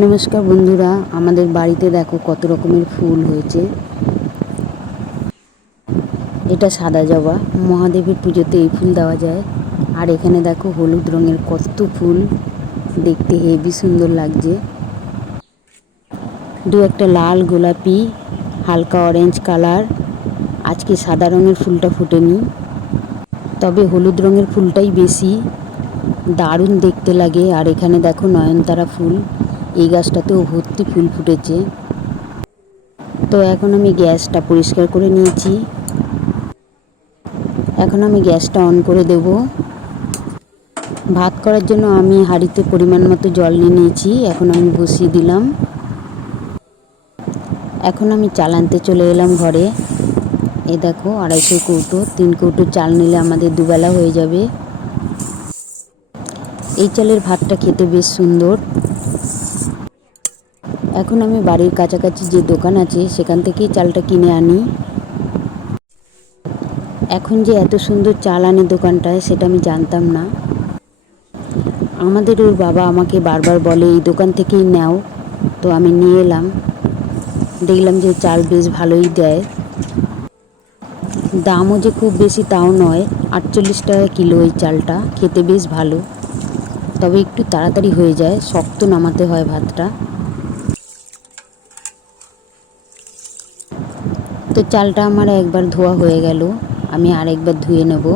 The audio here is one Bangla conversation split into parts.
নমস্কার বন্ধুরা, আমাদের বাড়িতে দেখো কত রকমের ফুল হয়েছে। এটা সাদা জবা, মহাদেবের পুজোতে এই ফুল দেওয়া যায়। আর এখানে দেখো হলুদ রঙের কত ফুল, দেখতে হেবি সুন্দর লাগছে। দু একটা লাল, গোলাপি, হালকা অরেঞ্জ কালার। আজকে সাদা রঙের ফুলটা ফোটেনি, তবে হলুদ রঙের ফুলটাই বেশি দারুণ দেখতে লাগে। আর এখানে দেখো নয়নতারা ফুল, এই গাছটাতেও ভর্তি ফুল ফুটেছে। তো এখন আমি গ্যাসটা পরিষ্কার করে নিয়েছি। এখন আমি গ্যাসটা অন করে দেব। ভাত করার জন্য আমি হাঁড়িতে পরিমাণ মতো জল নিয়ে নিয়েছি, এখন আমি বসিয়ে দিলাম। এখন আমি চাল আনতে চলে এলাম ঘরে। এই দেখো 250 কৌটো, 3 কৌটো চাল নিলে আমাদের দুবেলা হয়ে যাবে। এই চালের ভাতটা খেতে বেশ সুন্দর। এখন আমি বাড়ির কাছাকাছি যে দোকান আছে সেখান থেকেই চালটা কিনে আনি। এখন যে এত সুন্দর চাল আনে দোকানটায় সেটা আমি জানতাম না। আমাদের ওর বাবা আমাকে বারবার বলে এই দোকান থেকেই নাও, তো আমি নিয়ে এলাম। দেখলাম যে চাল বেশ ভালোই দেয়, দামও যে খুব বেশি তাও নয়। 48 টাকা কিলো এই চালটা, খেতে বেশ ভালো, তবে একটু তাড়াতাড়ি হয়ে যায়, শক্ত নামাতে হয় ভাতটা। তো চালটা আমার একবার ধোয়া হয়ে গেল, আমি আরেকবার ধুয়ে নেব।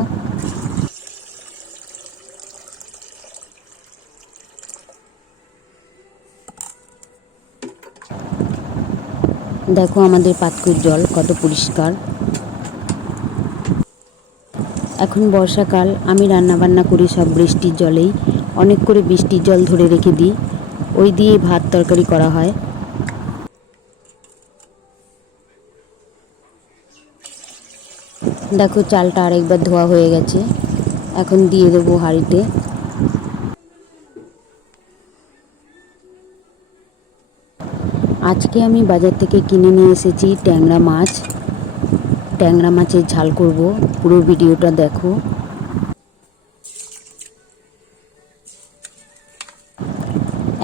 দেখো আমাদের পাতকুর জল কত পরিষ্কার। এখন বর্ষাকাল, আমি রান্নাবান্না করি সব বৃষ্টির জলেই। অনেক করে বৃষ্টির জল ধরে রেখে দিই, ওই দিয়ে ভাত তরকারি করা হয়। দেখো চালটা আরেকবার ধোয়া হয়ে গেছে, এখন দিয়ে দেবো হাঁড়িতে। আজকে আমি বাজার থেকে কিনে নিয়ে এসেছি ট্যাংরা মাছ। ট্যাংরা মাছের ঝাল করব, পুরো ভিডিওটা দেখো।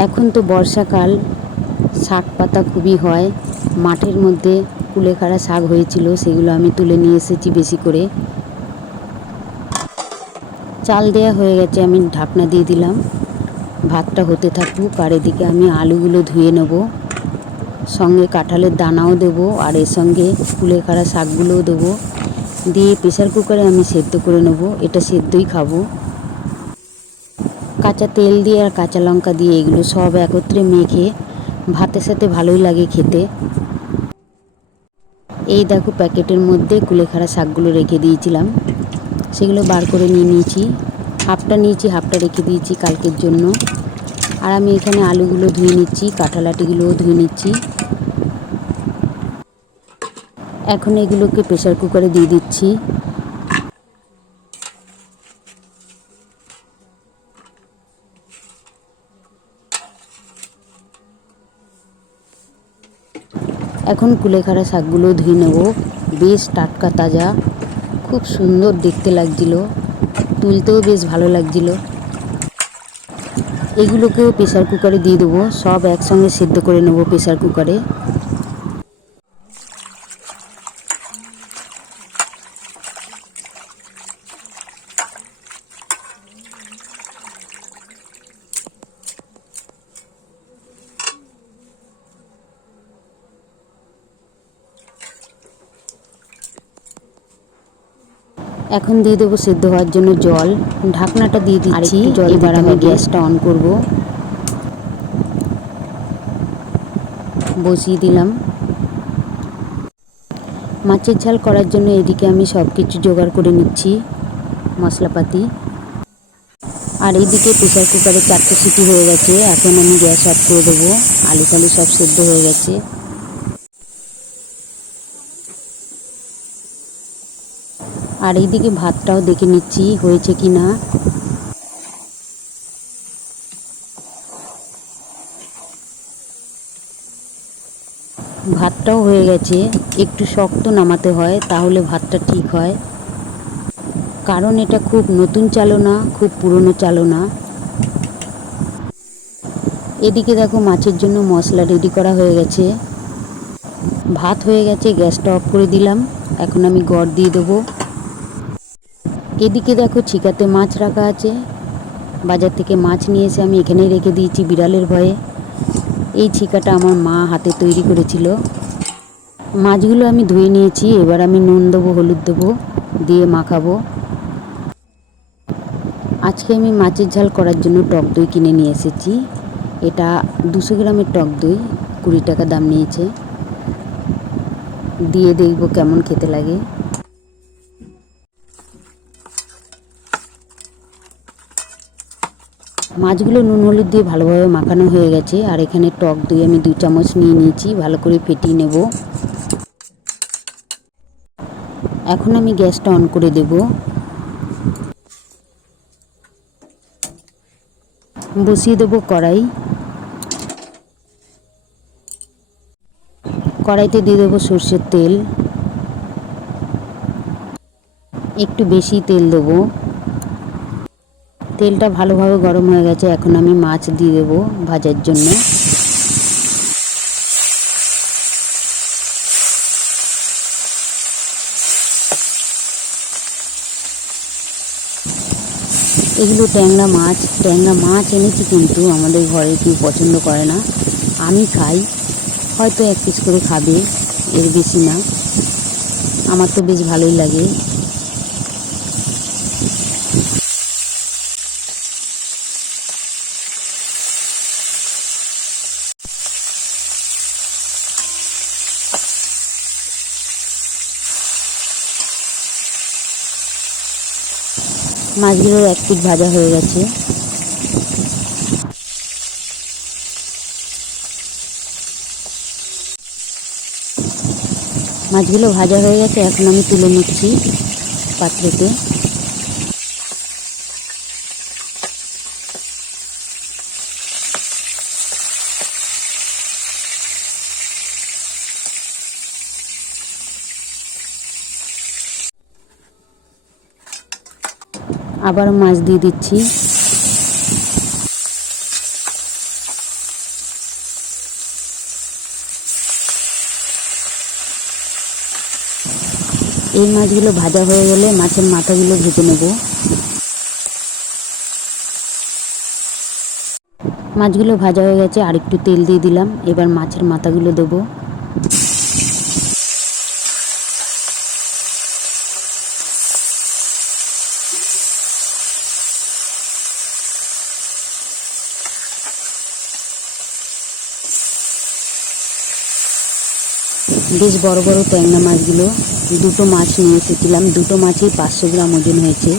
এখন তো বর্ষাকাল, শাক পাতা খুবই হয়। মাঠের মধ্যে কুলেখাড়া শাক হয়েছিল, সেগুলো আমি তুলে নিয়ে এসেছি বেশি করে। চাল দেয়া হয়ে গেছে, আমি ঢাকনা দিয়ে দিলাম। ভাতটা হতে থাকুক, আর এদিকে আমি আলুগুলো ধুয়ে নেব, সঙ্গে কাঁঠালের দানাও দেবো, আর এর সঙ্গে কুলেখাড়া শাকগুলোও দেবো। দিয়ে প্রেসার কুকারে আমি সেদ্ধ করে নেব, এটা সেদ্ধই খাবো। কাঁচা তেল দিয়ে আর কাঁচা লঙ্কা দিয়ে এগুলো সব একত্রে মেখে ভাতের সাথে ভালোই লাগে খেতে। এই দেখো প্যাকেটের মধ্যে কুলেখাড়া শাকগুলো রেখে দিয়েছিলাম, সেগুলো বার করে নিয়ে নিয়েছি। হাফটা নিয়েছি, হাফটা রেখে দিয়েছি কালকের জন্য। আর আমি এখানে আলুগুলো ধুয়ে নিচ্ছি, কাঁঠাল আটিগুলোও ধুয়ে নিচ্ছি। এখন এগুলোকে প্রেসার কুকারে দিয়ে দিচ্ছি। এখন কুলেখাড়া শাকগুলো ধুয়ে নেব, বেশ টাটকা তাজা, খুব সুন্দর দেখতে লাগছিল, তুলতেও বেশ ভালো লাগছিল। এগুলোকেও প্রেসার কুকারে দিয়ে দেবো, সব একসঙ্গে সেদ্ধ করে নেব প্রেসার কুকারে। এখন দিয়ে দেবো সেদ্ধ হওয়ার জন্য জল, ঢাকনাটা দিয়ে দিচ্ছি। এবার আমি গ্যাসটা অন করব, বসিয়ে দিলাম। মাছের ঝাল করার জন্য এদিকে আমি সব কিছু জোগাড় করে নিচ্ছি, মশলাপাতি। আর এইদিকে প্রেসার কুকারে 4টে সিটি হয়ে গেছে, এখন আমি গ্যাস অফ করে দেবো। আলু ফালু সব সেদ্ধ হয়ে গেছে। আর এইদিকে ভাতটাও দেখে নিচ্ছি হয়েছে কি না। ভাতটাও হয়ে গেছে, একটু শক্ত নামাতে হয় তাহলে ভাতটা ঠিক হয়, কারণ এটা খুব নতুন চালও না, খুব পুরনো চালও না। এদিকে দেখো মাছের জন্য মশলা রেডি করা হয়ে গেছে। ভাত হয়ে গেছে, গ্যাসটা অফ করে দিলাম। এখন আমি গড় দিয়ে দেবো। এদিকে দেখো ছিকাতে মাছ রাখা আছে। বাজার থেকে মাছ নিয়ে এসে আমি এখানেই রেখে দিয়েছি বিড়ালের ভয়ে। এই ছিকাটা আমার মা হাতে তৈরি করেছিল। মাছগুলো আমি ধুয়ে নিয়েছি। এবার আমি নুন দেবো, হলুদ দেবো, দিয়ে মাখাবো। আজকে আমি মাছের ঝাল করার জন্য টক দই কিনে নিয়ে এসেছি। এটা 200 গ্রামের টক দই, 20 টাকা দাম নিয়েছে। দিয়ে দেখবো কেমন খেতে লাগে। মাছগুলো নুন হলুদ দিয়ে ভালোভাবে মাখানো হয়ে গেছে। আর এখানে টক দই আমি 2 চামচ নিয়ে নিয়েছি, ভালো করে ফেটিয়ে নেব। এখন আমি গ্যাসটা অন করে দেব। বসিয়ে দেবো কড়াই। কড়াইতে দিয়ে দেবো সর্ষের তেল, একটু বেশি তেল দেবো। তেলটা ভালোভাবে গরম হয়ে গেছে। এখন আমি মাছ দিয়ে দেবো ভাজার জন্য। এগুলো ট্যাংরা মাছ। ট্যাংরা মাছ এনেছি, কিন্তু আমাদের ঘরে কেউ পছন্দ করে না। আমি খাই, হয়তো 1 পিস করে খাবে, এর বেশি না। আমার তো বেশ ভালোই লাগে। মাছগুলোর 1 পিঠ ভাজা হয়ে গেছে। মাছগুলো ভাজা হয়ে গেছে। এখন আমি তুলে নিচ্ছি পাত্রতে। আবারও মাছ দিয়ে দিচ্ছি। এই মাছগুলো ভাজা হয়ে গেলে মাছের মাথাগুলো ভেজে নেব। মাছগুলো ভাজা হয়ে গেছে, আর একটু তেল দিয়ে দিলাম। এবার মাছের মাথাগুলো দেবো। বেশ বড় বড় ট্যাংরা মাছগুলো। 2টো মাছ নিয়ে এসেছিলাম, 2টো মাছই 500 গ্রাম ওজন হয়েছে।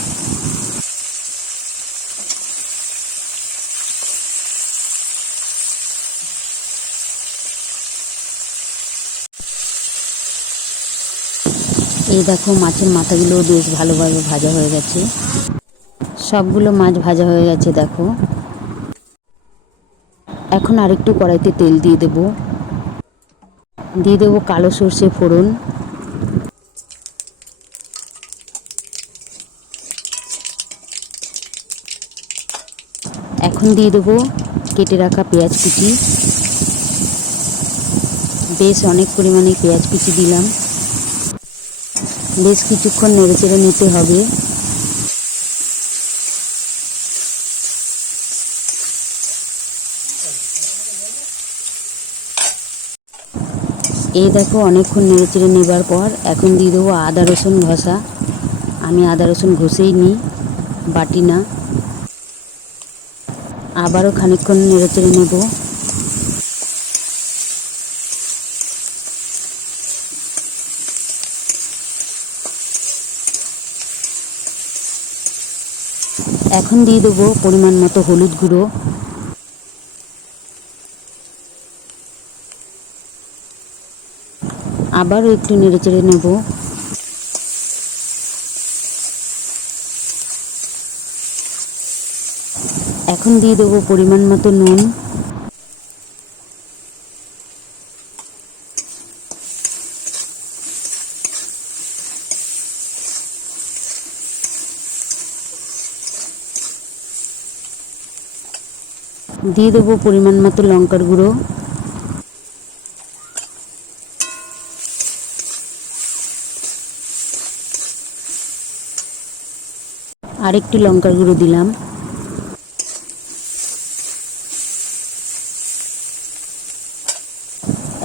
এই দেখো মাছের মাথাগুলো বেশ ভালোভাবে ভাজা হয়ে গেছে। সবগুলো মাছ ভাজা হয়ে গেছে দেখো। এখন আরেকটু কড়াইতে তেল দিয়ে দেবো। দিয়ে দেবো কালো সর্ষে ফোড়ন, এখন দিয়ে দেবো কেটে রাখা পেঁয়াজ কুচি। বেশ অনেক পরিমাণে পেঁয়াজ কুচি দিলাম। বেশ কিছুক্ষণ নেড়েচেড়ে নিতে হবে। এই দেখো অনেকক্ষণ নেড়েচেড়ে নেবার পর এখন দিয়ে দেবো আদা রসুন ঘষা। আমি আদা রসুন ঘষেই নিই, বাটি না। আবারও খানিকক্ষণ নেড়েচেড়ে নেব। এখন দিয়ে দেবো পরিমাণ মতো হলুদ গুঁড়ো। আবারও একটু নেড়েচেড়ে নেব। এখন দিয়ে দেবো পরিমাণ মতো নুন। দিয়ে দেবো পরিমাণ মতো লঙ্কার গুঁড়ো, আর একটু লঙ্কার গুঁড়ো দিলাম।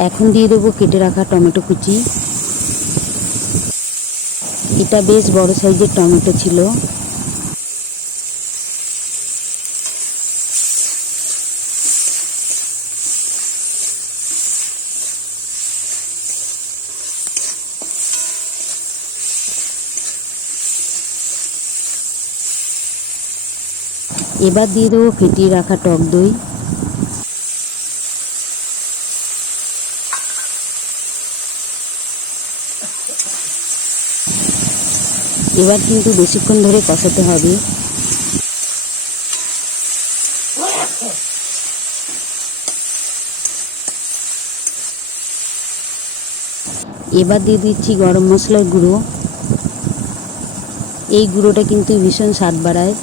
এখন দিয়ে দেবো কেটে রাখা টমেটো কুচি। এটা বেশ বড় সাইজের টমেটো ছিল। এবার দিয়ে দেবো ফেটিয়ে রাখা টক দই। এবার কিন্তু বেশিক্ষণ ধরে কষাতে হবে। এবার দিয়ে দিচ্ছি গরম মশলার গুঁড়ো। এই গুঁড়োটা কিন্তু ভীষণ স্বাদ বাড়ায়।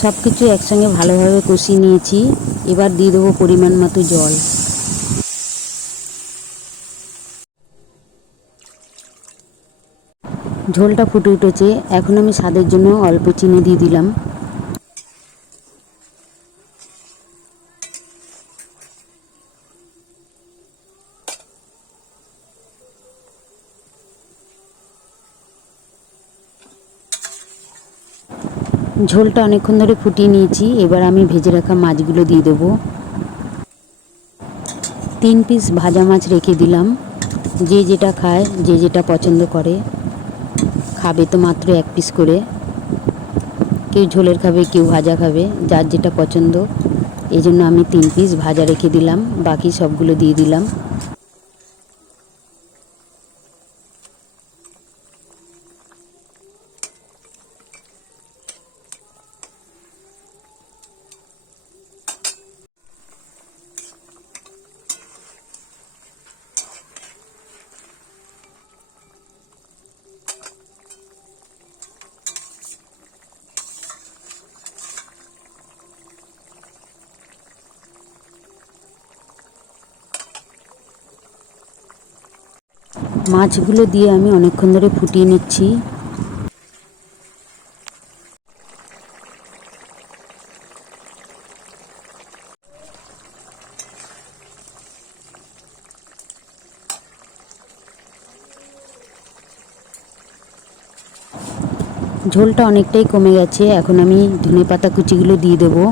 সব কিছু একসঙ্গে ভালোভাবে কষিয়ে নিয়েছি। এবার দিয়ে দেবো পরিমাণ মতো জল। ঝোলটা ফুটে উঠেছে। এখন আমি স্বাদের জন্য অল্প চিনি দিয়ে দিলাম। ঝোলটা অনেকক্ষণ ধরে ফুটিয়ে নিয়েছি। এবার আমি ভেজে রাখা মাছগুলো দিয়ে দেবো। 3 পিস ভাজা মাছ রেখে দিলাম। যে যেটা খায়, যে যেটা পছন্দ করে, খাবে তো মাত্র 1 পিস করে। কেউ ঝোলের খাবে, কেউ ভাজা খাবে, যার যেটা পছন্দ। এই জন্য আমি 3 পিস ভাজা রেখে দিলাম, বাকি সবগুলো দিয়ে দিলাম। মাছগুলো দিয়ে আমি অনেকক্ষণ ধরে ফুটিয়ে নিচ্ছি। ঝোলটা অনেকটাই কমে গেছে। এখন আমি ধনেপাতা কুচিগুলো দিয়ে দেবো।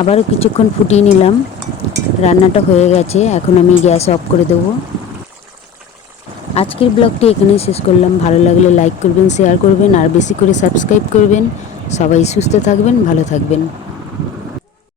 আবারও কিছুক্ষণ ফুটিয়ে নিলাম। রান্নাটা হয়ে গেছে। এখন আমি গ্যাস অফ করে দেবো। আজকের ব্লগটি এখানেই শেষ করলাম। ভালো লাগলে লাইক করবেন, শেয়ার করবেন, আর বেশি করে সাবস্ক্রাইব করবেন। সবাই সুস্থ থাকবেন, ভালো থাকবেন।